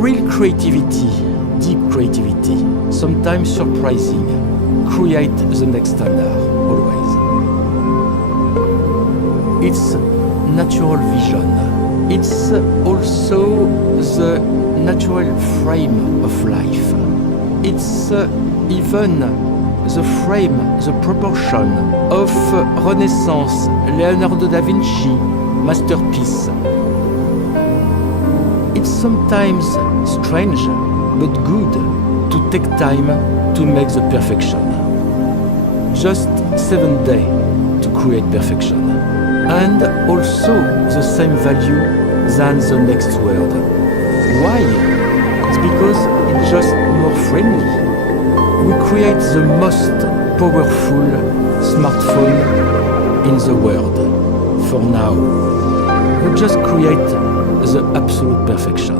Real creativity, deep creativity, sometimes surprising, create the next standard, always. It's natural vision. It's also the natural frame of life. It's even the frame, the proportion of Renaissance, Leonardo da Vinci masterpiece. It's sometimes strange but good to take time to make the perfection. Just 7 days to create perfection. And also the same value than the next word. Why? It's because it's just more friendly. We create the most powerful smartphone in the world. For now, we just create the absolute perfection.